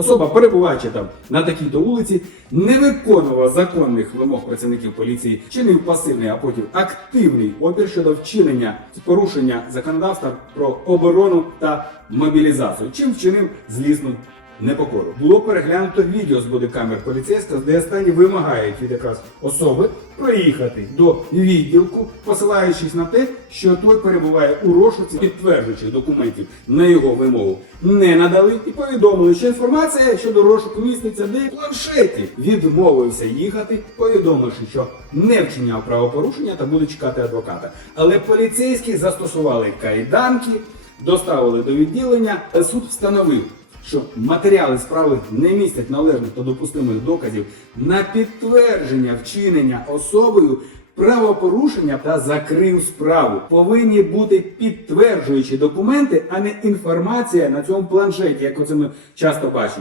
особа, перебуваючи там на такій-то вулиці, не виконувала законних вимог працівників поліції, чинив пасивний, а потім активний опір щодо вчинення порушення законодавства про оборону та мобілізацію, чим вчинив злісну непокору. Було переглянуто відео з бодикамер поліцейського, де останні вимагають від якраз особи проїхати до відділку, посилаючись на те, що той перебуває у розшуці, підтверджуючих документів на його вимогу не надали і повідомили, що інформація щодо розшуку міститься де планшеті. Відмовився їхати, повідомивши, що не вчиняв правопорушення та буде чекати адвоката. Але поліцейські застосували кайданки, доставили до відділення. Суд встановив, що матеріали справи не містять належних та допустимих доказів на підтвердження вчинення особою правопорушення та закрив справу. Повинні бути підтверджуючі документи, а не інформація на цьому планшеті, як оце ми часто бачимо.